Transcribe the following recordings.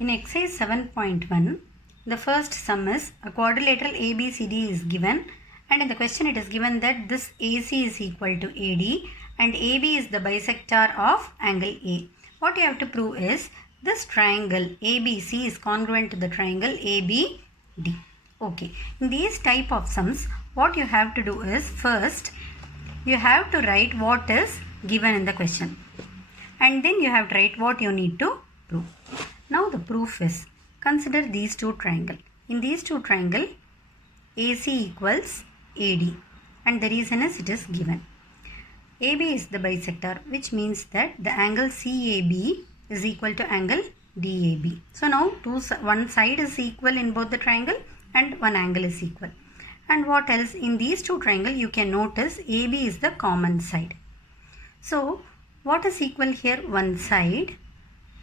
In exercise 7.1, the first sum is a quadrilateral ABCD is given, and in the question it is given that this AC is equal to AD and AB is the bisector of angle A. What you have to prove is this triangle ABC is congruent to the triangle ABD. Okay, in these type of sums, what you have to do is first you have to write what is given in the question, and then you have to write what you need to prove. Now the proof is, consider these two triangles. In these two triangles, AC equals AD, and the reason is it is given. AB is the bisector, which means that the angle CAB is equal to angle DAB. So now one side is equal in both the triangle and one angle is equal. And what else? In these two triangles, you can notice AB is the common side. So what is equal here? One side.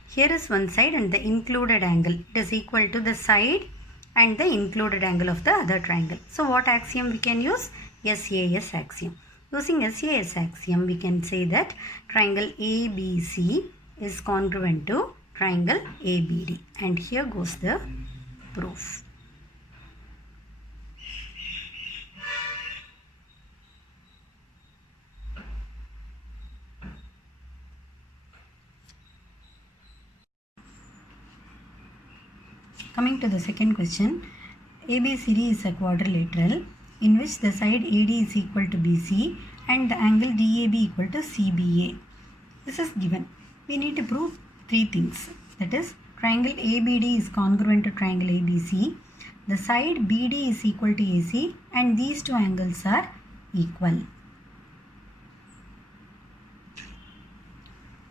Here is one side and the included angle. It is equal to the side and the included angle of the other triangle. So what axiom we can use? SAS axiom. Using SAS axiom, we can say that triangle ABC is congruent to triangle ABD. And here goes the proof. Coming to the second question, ABCD is a quadrilateral in which the side AD is equal to BC and the angle DAB equal to CBA. This is given. We need to prove three things. That is, triangle ABD is congruent to triangle ABC, the side BD is equal to AC, and these two angles are equal.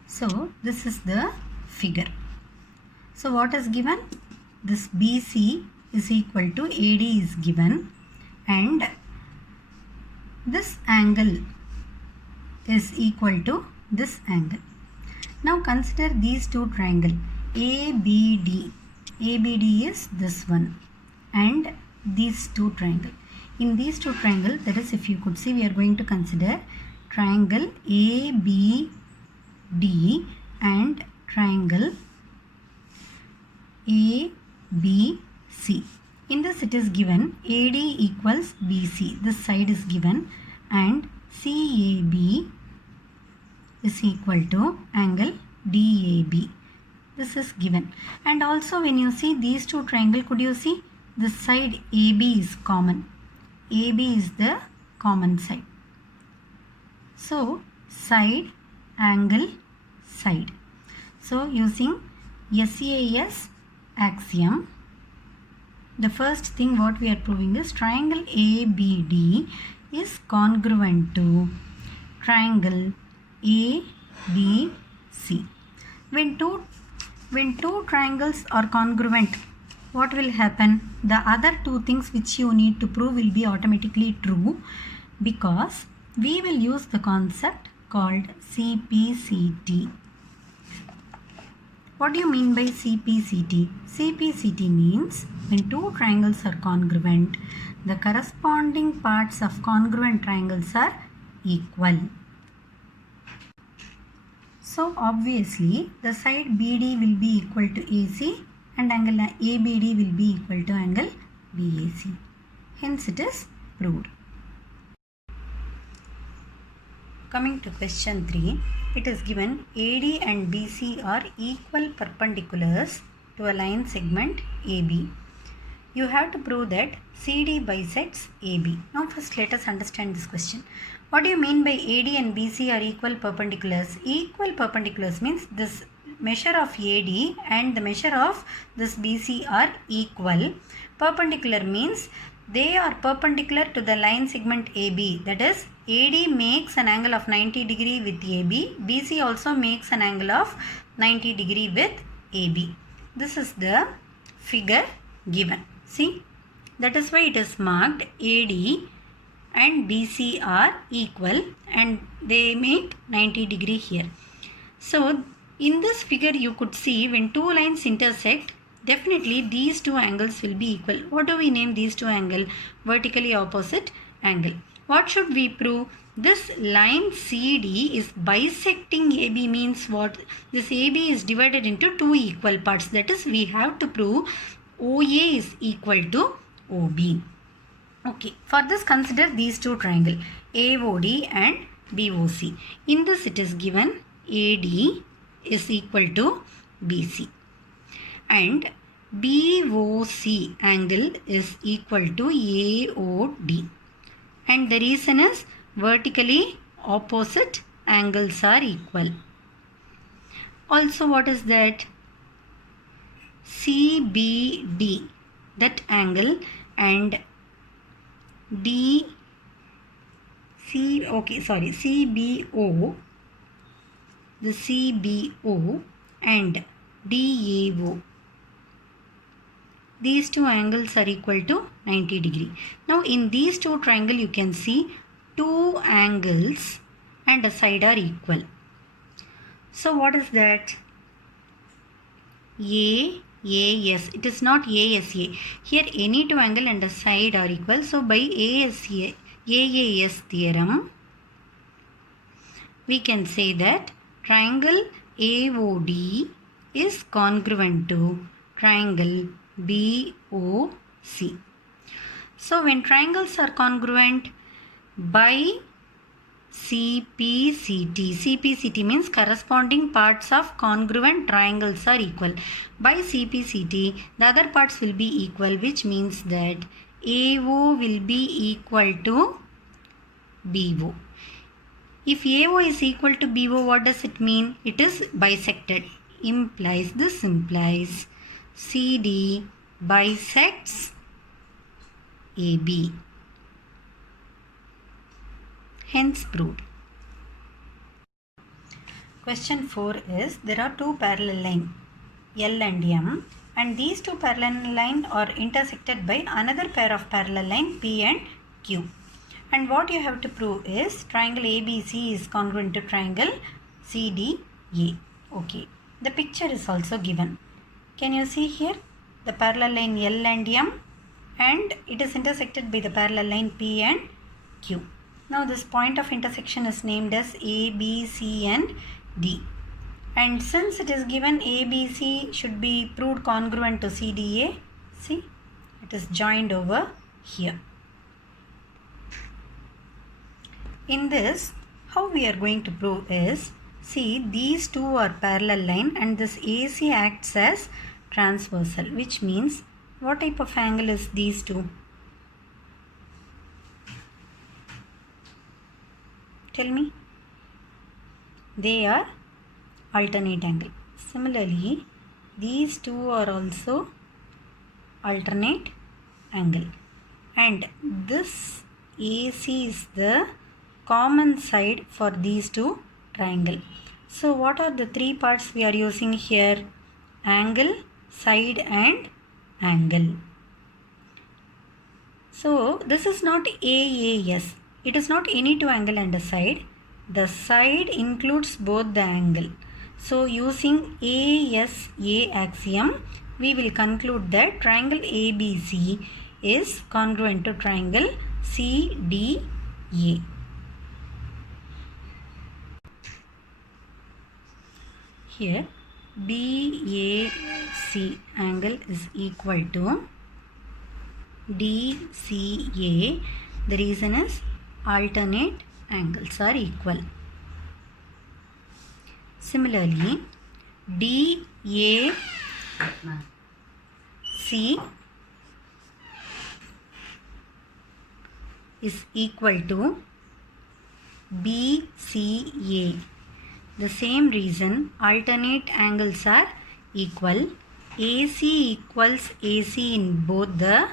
So this is the figure. So what is given? This BC is equal to AD is given, and this angle is equal to this angle. Now consider these two triangles ABD. ABD is this one, and these two triangles. In these two triangles, that is, if you could see, we are going to consider triangle ABD and triangle ABC. In this it is given AD equals BC. This side is given, and CAB is equal to angle DAB. This is given. And also when you see these two triangles, could you see this side AB is common. AB is the common side. So side, angle, side. So using SAS axiom, the first thing what we are proving is triangle ABD is congruent to triangle ABC. When two triangles are congruent, what will happen? The other two things which you need to prove will be automatically true, because we will use the concept called CPCT. What do you mean by CPCT? CPCT means when two triangles are congruent, the corresponding parts of congruent triangles are equal. So obviously the side BD will be equal to AC and angle ABD will be equal to angle BAC. Hence it is proved. Coming to question 3, it is given AD and BC are equal perpendiculars to a line segment AB. You have to prove that CD bisects AB. Now first let us understand this question. What do you mean by AD and BC are equal perpendiculars? Equal perpendiculars means this measure of AD and the measure of this BC are equal. Perpendicular means they are perpendicular to the line segment AB. That is, AD makes an angle of 90 degree with AB. BC also makes an angle of 90 degree with AB. This is the figure given. See, that is why it is marked AD and BC are equal and they make 90 degree here. So in this figure you could see when two lines intersect, definitely these two angles will be equal. What do we name these two angles? Vertically opposite angle. what should we prove? This line CD is bisecting AB means what? This AB is divided into two equal parts. That is, we have to prove OA is equal to OB. Okay, for this consider these two triangles AOD and BOC. In this it is given AD is equal to BC and BOC angle is equal to AOD. And the reason is vertically opposite angles are equal. Also, what is that? CBD, that angle, and CBO, the CBO and DAO. These two angles are equal to 90 degree. Now in these two triangles you can see two angles and a side are equal. So what is that? AAS. It is not ASA. Here any two angle and a side are equal. So by AAS theorem we can say that triangle AOD is congruent to triangle BOC. So when triangles are congruent, by CPCT means corresponding parts of congruent triangles are equal. By CPCT, the other parts will be equal, which means that AO will be equal to BO. If AO is equal to BO, what does it mean? It is bisected. This implies CD bisects AB. Hence proved. Question 4 is, there are two parallel lines L and M, and these two parallel lines are intersected by another pair of parallel lines P and Q. And what you have to prove is triangle ABC is congruent to triangle CDA. Okay. The picture is also given. Can you see here the parallel line L and M, and it is intersected by the parallel line P and Q. Now this point of intersection is named as A, B, C and D. And since it is given ABC should be proved congruent to CDA, see it is joined over here. In this, how we are going to prove is, see these two are parallel line and this AC acts as transversal, which means what type of angle is these two? Tell me. They are alternate angle. Similarly, these two are also alternate angle. And this AC is the common side for these two triangle. So what are the three parts we are using here? Angle, side and angle. So this is not AAS. It is not any two angle and a side. The side includes both the angle. So using ASA axiom, we will conclude that triangle ABC is congruent to triangle CDA. Here BAC angle is equal to DCA. The reason is alternate angles are equal. Similarly, DAC is equal to BCA. The same reason alternate angles are equal. AC equals AC in both the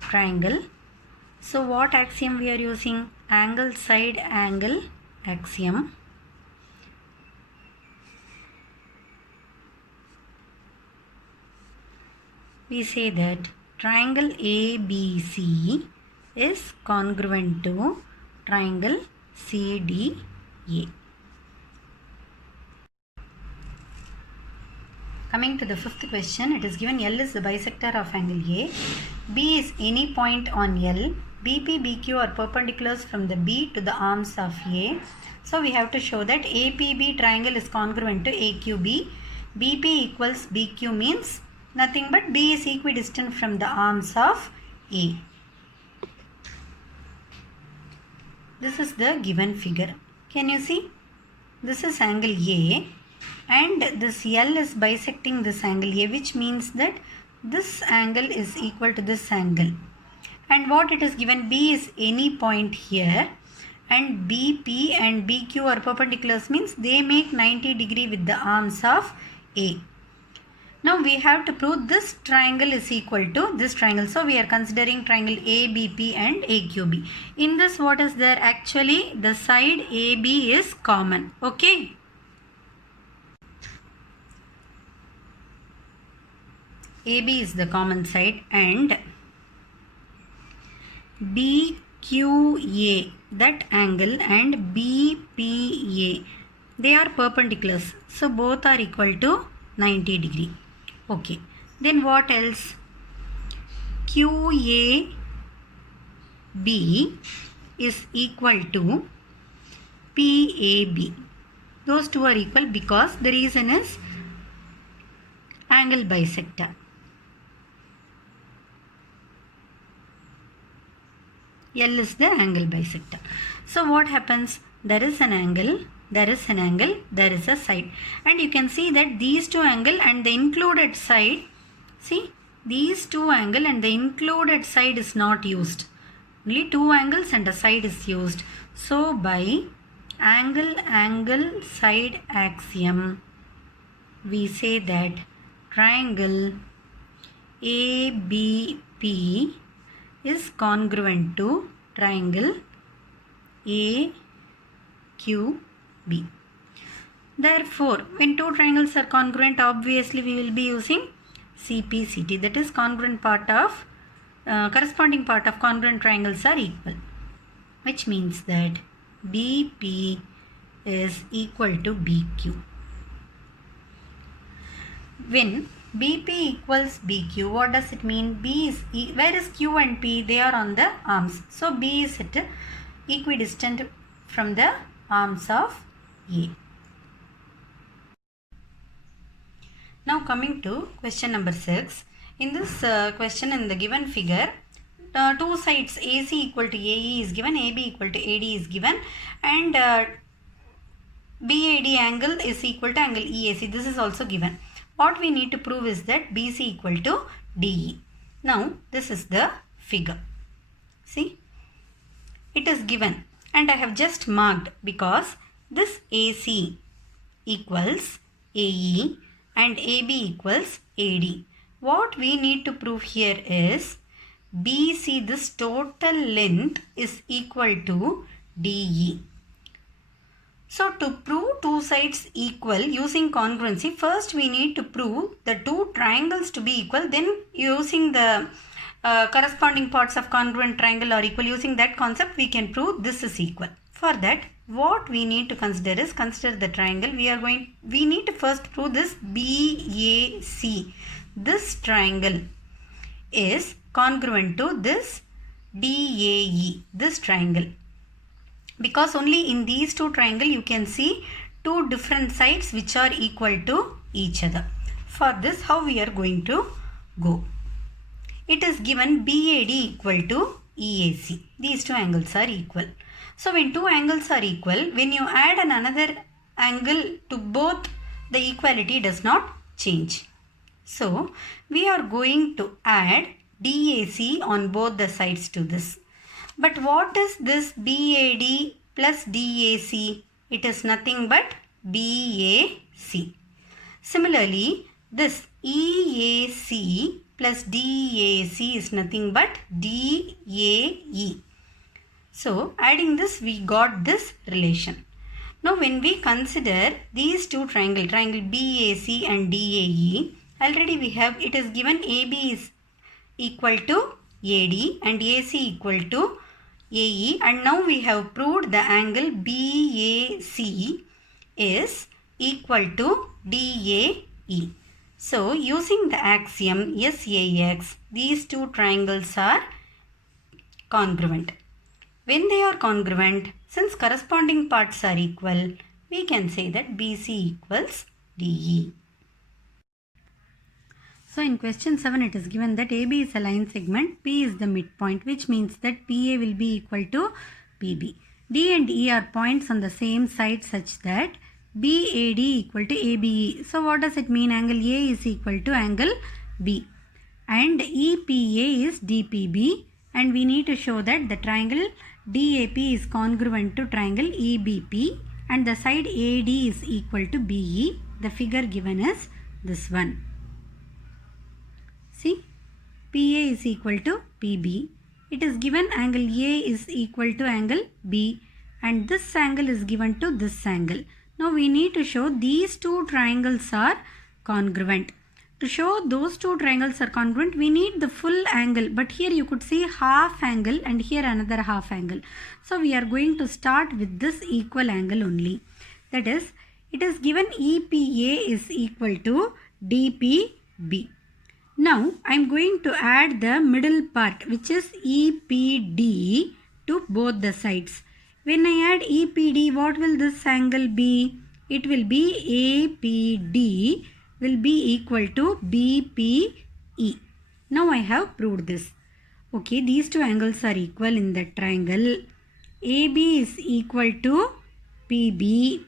triangle. So what axiom we are using? Angle side angle axiom. We say that triangle ABC is congruent to triangle CDA. Coming to the fifth question, it is given L is the bisector of angle A, B is any point on L BP, BQ are perpendiculars from the B to the arms of A. So we have to show that APB triangle is congruent to AQB. BP equals BQ means nothing but B is equidistant from the arms of A. This is the given figure. Can you see? This is angle A and this L is bisecting this angle A, which means that this angle is equal to this angle. And what it is given, B is any point here and BP and BQ are perpendiculars means they make 90 degree with the arms of A. Now we have to prove this triangle is equal to this triangle. So we are considering triangle ABP and AQB. In this, what is there? Actually the side AB is common. Okay. AB is the common side and BQA, that angle, and BPA, they are perpendiculars. So both are equal to 90 degree. Okay. Then what else? QAB is equal to PAB. Those two are equal because the reason is angle bisector. L is the angle bisector. So what happens? There is an angle, there is an angle, there is a side. And you can see that these two angle and the included side, see, these two angle and the included side is not used. Only two angles and a side is used. So by angle side axiom, we say that triangle ABP is congruent to triangle AQB. Therefore, when two triangles are congruent, obviously we will be using CPCT, that is congruent part of corresponding part of congruent triangles are equal, which means that BP is equal to BQ. When BP equals BQ, what does it mean? B is where is Q and P? They are on the arms. So B is at equidistant from the arms of A. Now coming to question number 6. In this question, in the given figure, two sides AC equal to AE is given, AB equal to AD is given, and BAD angle is equal to angle EAC. This is also given. What we need to prove is that BC equal to DE. Now this is the figure. See, it is given and I have just marked because this AC equals AE and AB equals AD. What we need to prove here is BC, this total length, is equal to DE. So to prove two sides equal using congruency, first we need to prove the two triangles to be equal. Then using the corresponding parts of congruent triangle are equal, using that concept we can prove this is equal. For that, what we need to consider is consider the triangle. We need to first prove this BAC. This triangle is congruent to this DAE, this triangle. Because only in these two triangles you can see two different sides which are equal to each other. For this, how we are going to go? It is given BAD equal to EAC. These two angles are equal. So when two angles are equal, when you add another angle to both, the equality does not change. So we are going to add DAC on both the sides to this. But what is this BAD plus DAC? It is nothing but BAC. Similarly, this EAC plus DAC is nothing but DAE. So adding this, we got this relation. Now when we consider these two triangle BAC and DAE, already we have, it is given AB is equal to AD and AC equal to AE, and now we have proved the angle BAC is equal to DAE. So using the axiom SAX, these two triangles are congruent. When they are congruent, since corresponding parts are equal, we can say that BC equals DE. So in question 7 it is given that AB is a line segment, P is the midpoint, which means that PA will be equal to PB. D and E are points on the same side such that BAD equal to ABE. So what does it mean? Angle A is equal to angle B. And EPA is DPB. And we need to show that the triangle DAP is congruent to triangle EBP. And the side AD is equal to BE. The figure given is this one. See, PA is equal to PB. It is given angle A is equal to angle B. And this angle is given to this angle. Now we need to show these two triangles are congruent. To show those two triangles are congruent, we need the full angle. But here you could see half angle and here another half angle. So we are going to start with this equal angle only. That is, it is given EPA is equal to DPB. Now I am going to add the middle part, which is EPD, to both the sides. When I add EPD, what will this angle be? It will be APD will be equal to BPE. Now I have proved this. Okay, these two angles are equal in the triangle. AB is equal to PB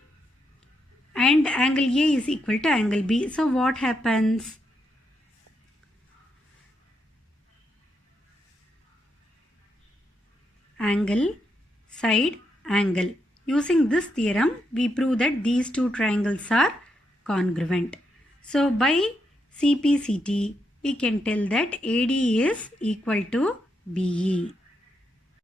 and angle A is equal to angle B. So what happens? Angle, side, angle. Using this theorem, we prove that these two triangles are congruent. So by CPCT, we can tell that AD is equal to BE.